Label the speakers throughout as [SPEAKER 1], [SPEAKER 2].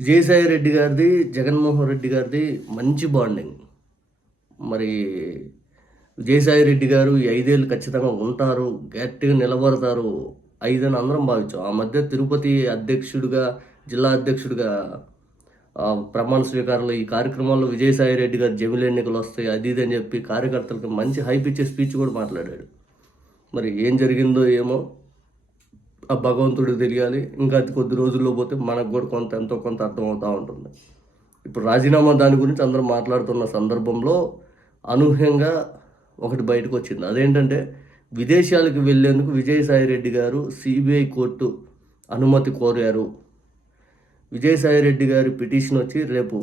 [SPEAKER 1] విజయసాయి రెడ్డి గారిది జగన్మోహన్ రెడ్డి గారిది మంచి బాండింగ్. మరి విజయసాయి రెడ్డి గారు ఈ ఐదేళ్ళు ఖచ్చితంగా ఉంటారు గట్టిగా నిలబడతారు ఐదని అందరం భావించాం. ఆ మధ్య తిరుపతి అధ్యక్షుడిగా జిల్లా అధ్యక్షుడిగా ప్రమాణ స్వీకారంలో ఈ కార్యక్రమంలో విజయసాయి రెడ్డి గారు జమిలి ఎన్నికలు వస్తాయి అది ఇది అని చెప్పి కార్యకర్తలకు మంచి హైప్ ఇచ్చే స్పీచ్ కూడా మాట్లాడాడు. మరి ఏం జరిగిందో ఏమో ఆ భగవంతుడు తెలియాలి. ఇంకా అది కొద్ది రోజుల్లో పోతే మనకు కూడా కొంత ఎంతో కొంత అర్థమవుతూ ఉంటుంది. ఇప్పుడు రాజీనామా దాని గురించి అందరూ మాట్లాడుతున్న సందర్భంలో అనూహ్యంగా ఒకటి బయటకు వచ్చింది. అదేంటంటే విదేశాలకు వెళ్ళేందుకు విజయసాయి రెడ్డి గారు సిబిఐ కోర్టు అనుమతి కోరారు. విజయసాయి రెడ్డి గారి పిటిషన్ వచ్చి రేపు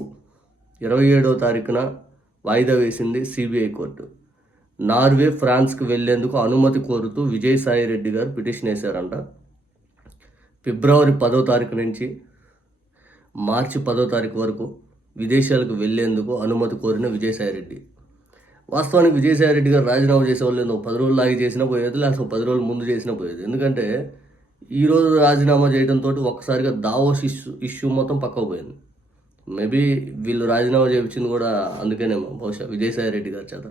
[SPEAKER 1] ఇరవై ఏడవ తారీఖున వాయిదా వేసింది సిబిఐ కోర్టు. నార్వే ఫ్రాన్స్కి వెళ్ళేందుకు అనుమతి కోరుతూ విజయసాయి రెడ్డి గారు పిటిషన్ వేశారంట. ఫిబ్రవరి పదో తారీఖు నుంచి మార్చి పదో తారీఖు వరకు విదేశాలకు వెళ్ళేందుకు అనుమతి కోరిన విజయసాయి రెడ్డి వాస్తవానికి విజయసాయి రెడ్డి గారు రాజీనామా చేసేవాళ్ళు ఏందో పది రోజులు లాగి చేసినా పోయేది లేకపోతే పది రోజులు ముందు చేసినా పోయేది. ఎందుకంటే ఈ రోజు రాజీనామా చేయడంతో ఒక్కసారిగా దావోస్ ఇష్యూ ఇష్యూ మొత్తం పక్కకు పోయింది. మేబీ వీళ్ళు రాజీనామా చేయించింది కూడా అందుకేనేమో బహుశా విజయసాయి రెడ్డి గారి చేత.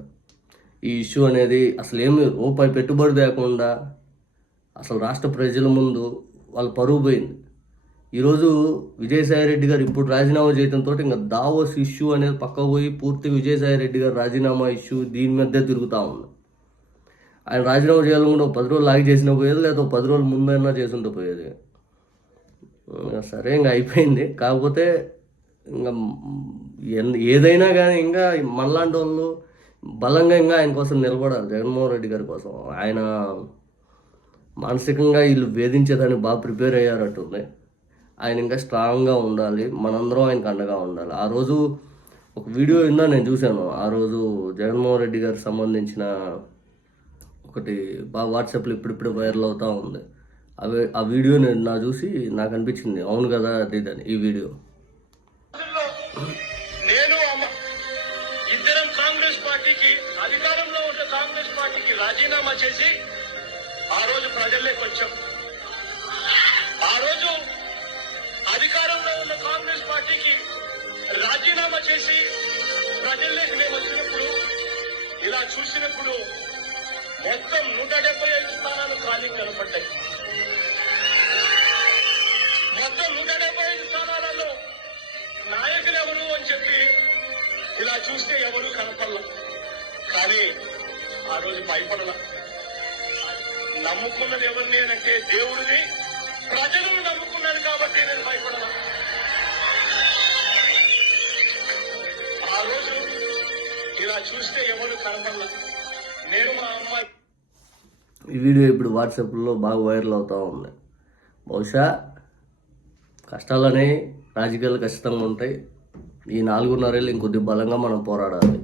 [SPEAKER 1] ఈ ఇష్యూ అనేది అసలు ఏమి రూపాయి పెట్టుబడి లేకుండా అసలు రాష్ట్ర ప్రజల ముందు వాళ్ళ పరువు పోయింది. ఈరోజు విజయసాయి రెడ్డి గారు ఇప్పుడు రాజీనామా చేయడంతో ఇంకా దావోస్ ఇష్యూ అనేది పక్క పోయి పూర్తి విజయసాయి రెడ్డి గారు రాజీనామా ఇష్యూ దీని మధ్య తిరుగుతూ ఉంది. ఆయన రాజీనామా చేయాలనుకుంటే ఒక పది రోజులు లాగి చేసిన పోయేది లేదా ఒక పది రోజులు ముందైనా చేసుంటే పోయేది. సరే ఇంకా అయిపోయింది. కాకపోతే ఇంకా ఏదైనా కానీ ఇంకా మనలాంటి వాళ్ళు బలంగా ఇంకా ఆయన కోసం నిలబడాలి. జగన్మోహన్ రెడ్డి గారి కోసం. ఆయన మానసికంగా వీళ్ళు వేధించేదానికి బాగా ప్రిపేర్ అయ్యారట్టుంది ఆయన ఇంకా స్ట్రాంగ్గా ఉండాలి. మనందరం ఆయనకు అండగా ఉండాలి. ఆ రోజు ఒక వీడియో ఇందా నేను చూశాను. ఆ రోజు జగన్మోహన్ రెడ్డి గారికి సంబంధించిన ఒకటి బాగా వాట్సాప్లో ఇప్పుడిప్పుడు వైరల్ అవుతూ ఉంది. అవి ఆ వీడియో నేను నా చూసి నాకు అనిపించింది. అవును కదా అది ఇది అని ఈ వీడియో.
[SPEAKER 2] నేను ఇద్దరం కాంగ్రెస్ పార్టీకి అధికారంలో ఉన్న కాంగ్రెస్ పార్టీకి రాజీనామా చేసి ప్రజల్లే కొంచెం. ఆ రోజు అధికారంలో ఉన్న కాంగ్రెస్ పార్టీకి రాజీనామా చేసి ప్రజల్లోకి మేము వచ్చినప్పుడు ఇలా చూసినప్పుడు మొత్తం నూట డెబ్బై ఐదు స్థానాలు ఖాళీ కనపడ్డాయి. మొత్తం నూట డెబ్బై ఐదు స్థానాలలో నాయకులు ఎవరు అని చెప్పి ఇలా చూస్తే ఎవరు కనపడలా. కానీ ఆ రోజు భయపడలా. నమ్ముకున్నది ఎవరిని అని అంటే దేవుడిని. ప్రజలను నమ్ముకున్నాను కాబట్టి నేను భయపడను. ఆ రోజు ఇలా చూస్తే ఎవరు కనపడల నేను మా అమ్మాయి
[SPEAKER 1] ఈ వీడియో ఇప్పుడు వాట్సాప్లో బాగా వైరల్ అవుతూ ఉంది. బహుశా కష్టాలనే రాజకీయాలు ఖచ్చితంగా ఉంటాయి. ఈ నాలుగున్నరేళ్ళు ఇంకొద్ది బలంగా మనం పోరాడాలి.